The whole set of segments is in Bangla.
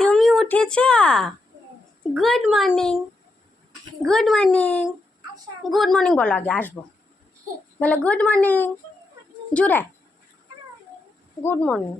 তুমি উঠেছ? Good morning. Good morning. Good morning বলো, আগে আসবো বলো। গুড মর্নিং জুড়ে। গুড মর্নিং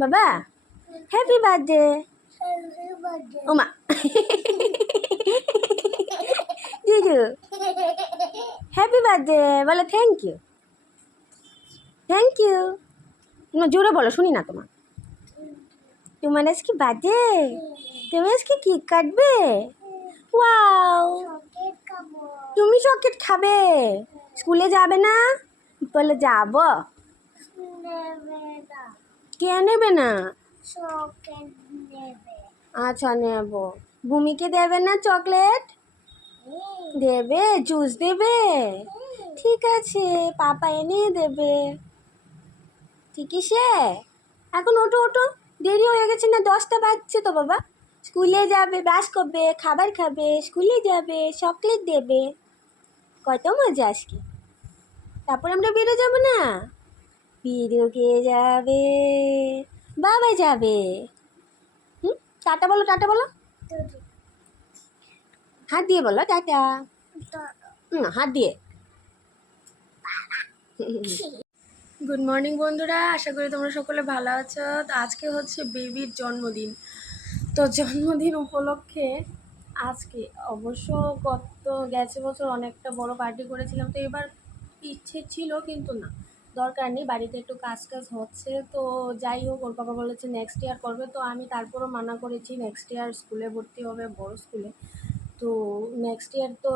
বাবা। Happy birthday. ওমা জিজু হ্যাপি বার্থডে বলো। Thank you. Thank you. জোরে বলো, শুনি না তোমার। তোমার আজকে বার্থডে? তুমি আজকে কেক কাটবে? ওয়াও, তুমি চকলেট খাবে? স্কুলে যাবে না? বলে যাব। কে নেবে না? আচ্ছা নেব। ভূমিকে দেবে না চকলেট? দেবে, জুস দেবে? ঠিক আছে, পাপা এনে দেবে। ঠিক আছে, এখন ওঠো ওঠো, দেরি হয়ে গেছে না, 10টা বাজছে তো বাবা। স্কুলে যাবে, ব্রাশ করবে, খাবার খাবে, স্কুলে যাবে, চকলেট দেবে। কত মজা আজকে। তারপর আমরা বেরো যাবো না? বিরুকে যাবে, বাবা যাবে। টাটা বলো, টাটা বলো। হাত দিয়ে বলো টাটা। হাত দিয়ে। গুড মর্নিং বন্ধুরা, আশা করি তোমরা সকলে ভালো আছো। তো আজকে হচ্ছে বেবির জন্মদিন। তো জন্মদিন উপলক্ষে আজকে অবশ্য গেছে বছর অনেকটা বড় পার্টি করেছিলাম, তো এবার ইচ্ছে ছিল কিন্তু না, দরকার নেই, বাড়িতে একটু কাজ হচ্ছে। তো যাই হোক, ওর বাবা বলেছে নেক্সট ইয়ার করবে, তো আমি তারপরও মানা করেছি। নেক্সট ইয়ার স্কুলে ভর্তি হবে, বড় স্কুলে, তো নেক্সট ইয়ার তো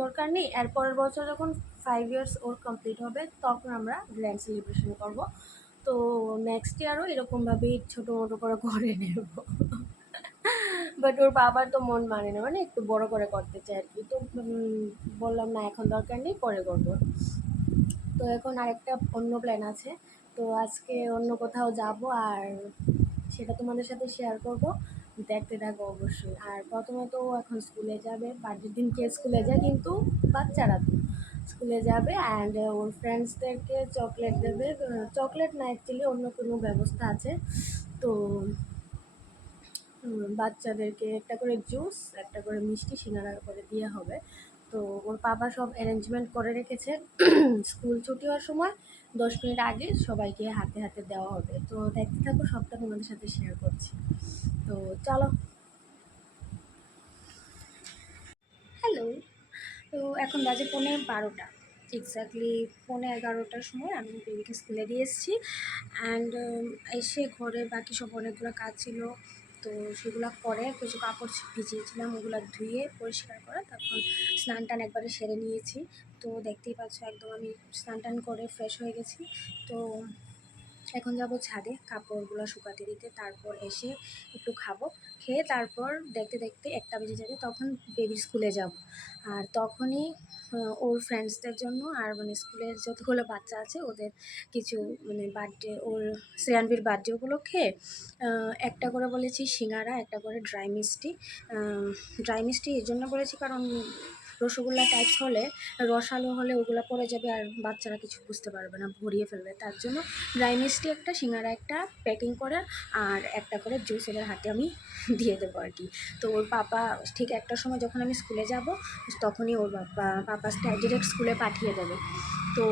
দরকার নেই। এর পরের বছর যখন 5 ইয়ার্স ওর কমপ্লিট হবে তখন আমরা গ্র্যান্ড সেলিব্রেশন করব। তো নেক্সট ইয়ারও এরকমভাবেই ছোটো মোটো করে নেব। বাট ওর বাবার তো মন মানে না, মানে একটু বড় করে করতে চাই আর কি। তো বললাম না, এখন দরকার নেই, পরে করবো। তো এখন আরেকটা অন্য প্ল্যান আছে। তো আজকে অন্য কোথাও যাব, আর সেটা তোমাদের সাথে শেয়ার করব, দেখতে থাকো অবশ্যই। আর প্রথমে তো এখন স্কুলে যাবে, বার্থডের দিন কে স্কুলে যায়, কিন্তু বাচ্চারা তো স্কুলে যাবে। অ্যান্ড ওর ফ্রেন্ডসদেরকে চকলেট দেবে। চকলেট না, অ্যাকচুয়ালি অন্য কোনো ব্যবস্থা আছে। তো বাচ্চাদেরকে একটা করে জুস, একটা করে মিষ্টি, সিঙ্গারা করে দেওয়া হবে। তো ওর বাবা সব অ্যারেঞ্জমেন্ট করে রেখেছে। স্কুল ছুটি হওয়ার সময় 10 মিনিট আগে সবাইকে হাতে হাতে দেওয়া হবে। তো দেখতে থাকো, সবটা তোমাদের সাথে শেয়ার করছি। তো চলো। হ্যালো। তো এখন বাজে 11:15, এক্স্যাক্টলি 11:15টার সময় আমি বেবিকে স্কুলে দিয়ে এসেছি। অ্যান্ড এসে ঘরে বাকি সব অনেকগুলো কাজ ছিল, তো সেগুলো করে কিছু কাপড় ভিজিয়েছিলাম, ওগুলো ধুয়ে পরিষ্কার করে তখন স্নান টান একবারে সেরে নিয়েছি। তো দেখতেই পাচ্ছ, একদম আমি স্নান টান করে ফ্রেশ হয়ে গেছি। তো এখন যাব ছাদে কাপড়গুলো শুকাতে দিতে, তারপর এসে একটু খাবো, খেয়ে তারপর দেখতে দেখতে 1টা বেজে যাবে, তখন বেবি স্কুলে যাব। আর তখনই ওর ফ্রেন্ডসদের জন্য, আর মানে স্কুলের যতগুলো বাচ্চা আছে ওদের কিছু মানে বার্থডে, ওর শ্রেয়ানবির বার্থডে উপলক্ষে একটা করে বলেছি সিঙ্গারা, একটা করে ড্রাই মিষ্টি। ড্রাই মিষ্টি এই জন্য বলেছি কারণ রসগোল্লা টাইপস হলে, রসালো হলে ওগুলো পড়ে যাবে আর বাচ্চারা কিছু বুঝতে পারবে না, ভরিয়ে ফেলবে। তার জন্য ড্রাই মিষ্টি একটা, সিঙ্গারা একটা প্যাকিং করে, আর একটা করে জুস এদের হাতে আমি দিয়ে দেবো আর কি। তো ওর পাপা ঠিক 1টার সময় যখন আমি স্কুলে যাব তখনই ওর পাপা ডিরেক্ট স্কুলে পাঠিয়ে দেবে। তো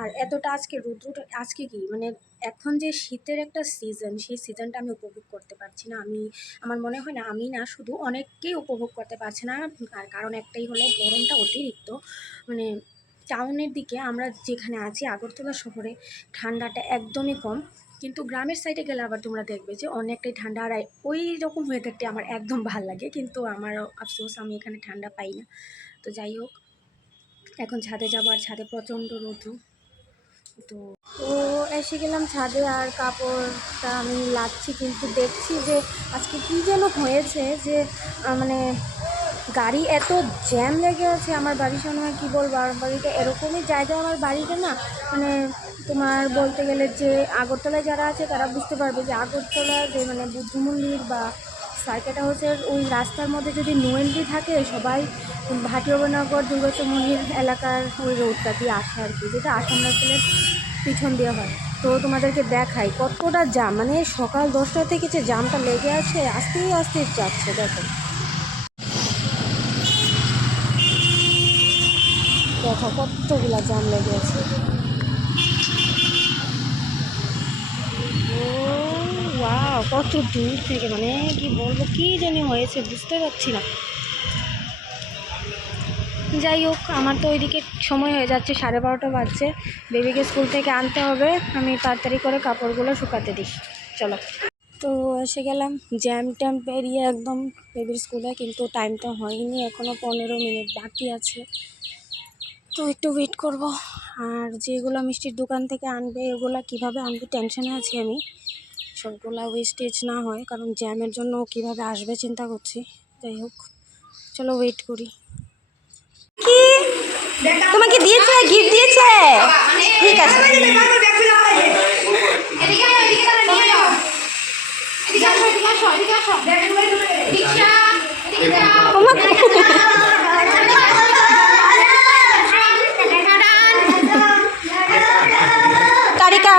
আর এতটা আজকে রৌদ্রটা, আজকে কি মানে এখন যে শীতের একটা সিজন, সেই সিজনটা আমি উপভোগ করতে পারছি না। আমার মনে হয় না, আমি না, শুধু অনেককেই উপভোগ করতে পারছে না। আর কারণ একটাই হলো, গরমটা অতিরিক্ত। মানে টাউনের দিকে আমরা যেখানে আছি, আগরতলা শহরে ঠান্ডাটা একদমই কম, কিন্তু গ্রামের সাইডে গেলে আবার তোমরা দেখবে যে অনেকটাই ঠান্ডা। আর ওই রকম ওয়েদারটি আমার একদম ভাল লাগে, কিন্তু আমারও আফসোস, আমি এখানে ঠান্ডা পাই না। তো যাই হোক, এখন ছাদে যাবো, আর ছাদে প্রচণ্ড রৌদ্র। তো এসে গেলাম ছাদে, আর কাপড়টা আমি লাগছি, কিন্তু দেখছি যে আজকে কী যেন হয়েছে, যে মানে গাড়ি এত জ্যাম লেগে আছে আমার বাড়ির সামনে। কী বলবো, আর বাড়িটা এরকমই জায়গায়, আমার বাড়িটা না, মানে তোমার বলতে গেলে যে আগরতলায় যারা আছে তারা বুঝতে পারবে যে আগরতলা যে মানে বুদ্ধ মন্দির বা সার্কেট হাউসের ওই রাস্তার মধ্যে যদি নো এন্ট্রি থাকে, সবাই ভাটিয়ানগর দুর্গাচমনির এলাকার ওই রোডটা দিয়ে আসে আর কি, যেটা আসাম রাইফেলের পিছন দিয়ে হয়। তো তোমাদেরকে দেখাই কতটা জাম, মানে সকাল 10টা থেকে যে জামটা লেগে আছে, আস্তে আস্তে যাচ্ছে। দেখো দেখো কতগুলা জাম লেগে আছে। ও ওয়াও, কত দূর থেকে, মানে কি বলবো, কি জানি হয়েছে বুঝতে পারছি না। যাই হোক, আমার তো ওইদিকে সময় হয়ে যাচ্ছে, 12:30 বাজছে, বেবিকে স্কুল থেকে আনতে হবে। আমি তাড়াতাড়ি করে কাপড়গুলো শুকাতে দিই। চলো। তো এসে গেলাম জ্যাম ট্যাম পেরিয়ে একদম বেবির স্কুলে, কিন্তু টাইমটা হয়নি, এখনও 15 মিনিট বাকি আছে। তো একটু ওয়েট করব। আর যেগুলো মিষ্টির দোকান থেকে আনবে, এগুলো কিভাবে আনবে টেনশনে আছি আমি, সবগুলা ওয়েস্টেজ না হয়, কারণ জ্যামের জন্য কিভাবে আসবে চিন্তা করছি। যাই হোক, চলো ওয়েট করি। কি তোমাকে দিয়েছে, গিফট দিয়েছে? ঠিক আছে।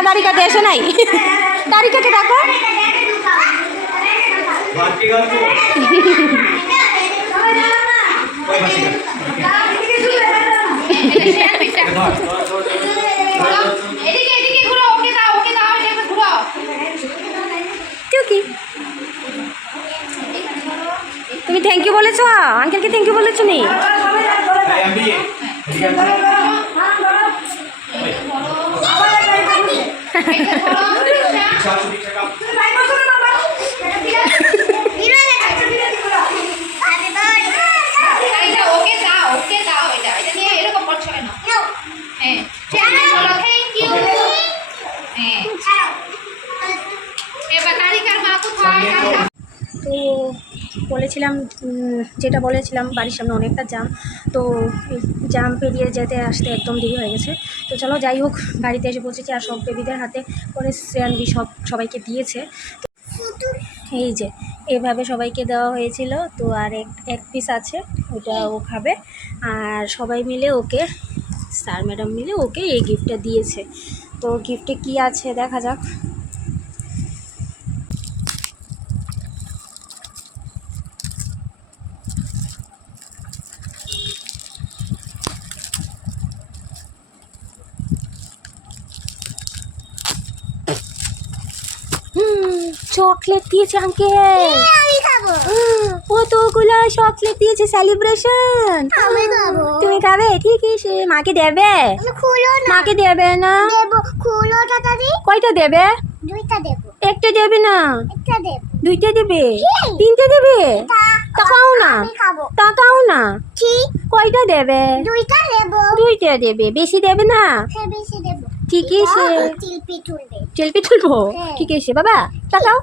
তারিকাতে এসে নাই, তারিকাকে ডাকো। তুমি থ্যাংক ইউ বলেছো আঙ্কেলকে? থ্যাংক ইউ বলেছো নি? তো বলেছিলাম, যেটা বলেছিলাম, বাড়ির সামনে অনেকটা জাম। তো জাম পেরিয়ে যেতে আসতে একদম দেরি হয়ে গেছে। তো চলো, যাই হোক, বাড়িতে এসে পৌঁছেছি। আর সব বেবিদের হাতে করে স্যান্ডউইচ সবাইকে দিয়েছে। এই যে এভাবে সবাইকে দেওয়া হয়েছিল। তো আর এক পিস আছে, ওটা ও খাবে। আর সবাই মিলে ওকে, স্যার ম্যাডাম মিলে ওকে এই গিফটটা দিয়েছে। তো গিফটে কি আছে দেখা যাক। চকলেট দিয়েছে আঙ্কেল, কতগুলো চকলেট দিয়েছে, সেলিব্রেশন। তুমি খাবে? ঠিক আছে, মাকে দেবে? মাকে দেবে না? কয়টা দেবে? একটা দেবে না? দুইটা দেবে? তিনটে দেবে? তাকাও না, তাকাও না। কয়টা দেবে? দুইটা দেবে, বেশি দেবে না? ঠিক আছে, সেলফি তুলবো। ঠিক আছে বাবা, তাকাও।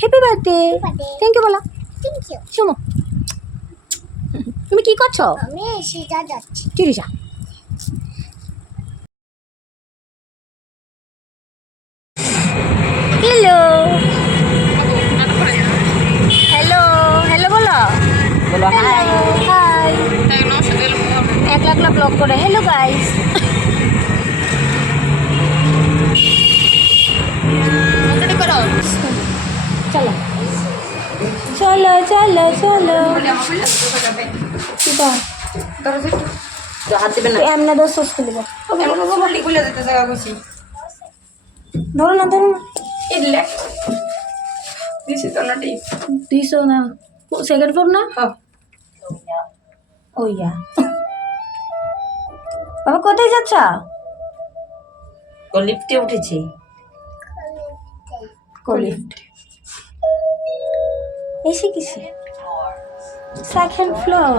হ্যাপি বার্থডে, থ্যাংক ইউ বলো। শোনো, তুমি কি করছো? চিরিশা, হ্যালো হ্যালো হ্যালো বলো, হাই হাই, 1,00,000 ব্লগ করে। হ্যালো গাইস, চলো চলো চলো চলো। হাত দেবে না, এমনি দোষ শেষ করে দেবো। ধরো না, ধরো না, দিছো না? সেকেন্ড ফ্লোর না? ওইয়া বাবা, কোথায় যাচ্ছ? লিফটে উঠেছি। লিফট এসে গেছি, সেকেন্ড ফ্লোর।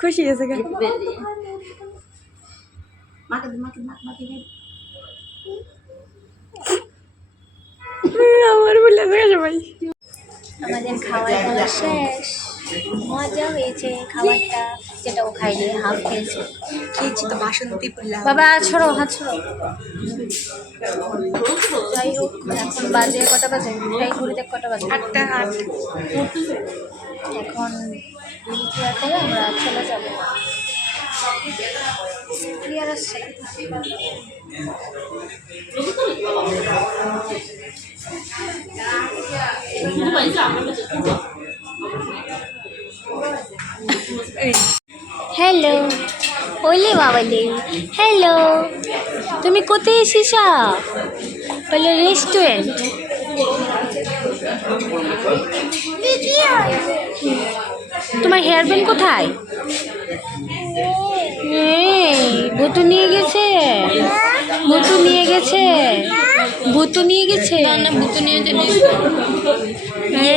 খুশি হয়েছে কেন? আমার বলে সবাই আমাদের খাওয়া দাওয়া শেষ, মজা হয়েছে খাবারটা, যেটা ও খাইনি হাফ খেয়েছে। খেয়েছি তো বাসন্তী পোলাও। বাবা ছড়ো, হাত ছড়ো। যাই হোক, এখন বাজে কটা বাজে? এই ঘুরিতে কটা বাজে? 8টা 8। এখন ক্লিয়ার করে আমরা চলে যাবো। ক্লিয়ার আসছে? হ্যালো, ওলে বাবালে, হ্যালো, তুমি কোথায় এসেছ? বলে রেস্টুরেন্ট। তোমার হেয়ার ব্যান্ড কোথায়? ভুতু নিয়ে গেছে, ভুতু নিয়ে গেছে, ভুতু নিয়ে গেছে। না ভুতু নিয়ে যাবে।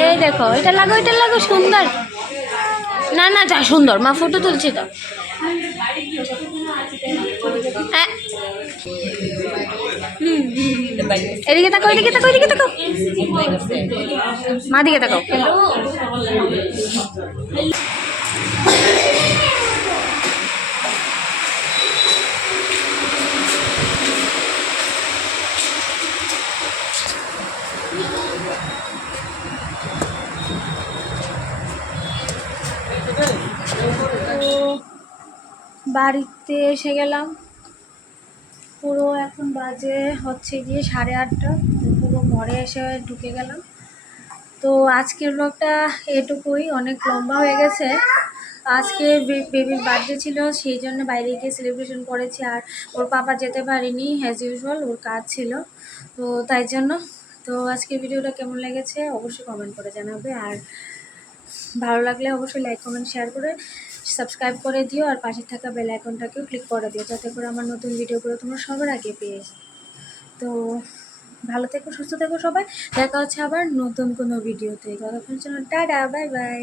এই দেখো, এটা লাগো, এটা লাগো, সুন্দর। না না, যা সুন্দর, মা ফটো তুলছি তো। এদিকে তাকাও, এদিকে তাকাও, এদিকে তাকাও, মা দিকে তাকাও। তো বাড়িতে এসে গেলাম, পুরো এখন বাজে হচ্ছে গিয়ে 8:30, পুরো ঘরে এসে ঢুকে গেলাম। তো আজকের ব্লগটা এটুকুই, অনেক লম্বা হয়ে গেছে। আজকে বেবির বার্থডে ছিল, সেই জন্য বাইরে গিয়ে সেলিব্রেশন করেছি, আর ওর পাপা যেতে পারিনি, অ্যাজ ইউজুয়াল ওর কাজ ছিল, তো তাই জন্য। তো আজকে ভিডিওটা কেমন লেগেছে অবশ্যই কমেন্ট করে জানাবে, আর ভালো লাগলে অবশ্যই লাইক কমেন্ট শেয়ার করে সাবস্ক্রাইব করে দিও, আর পাশে থাকা বেল আইকনটাকেও ক্লিক করে দিও, যাতে করে আমার নতুন ভিডিওগুলো তোমরা সবার আগে পেয়ে যাও। তো ভালো থেকো, সুস্থ থেকো সবাই, দেখা হচ্ছে আবার নতুন কোনো ভিডিওতে। ততক্ষণ জন্য টাটা, বাই বাই।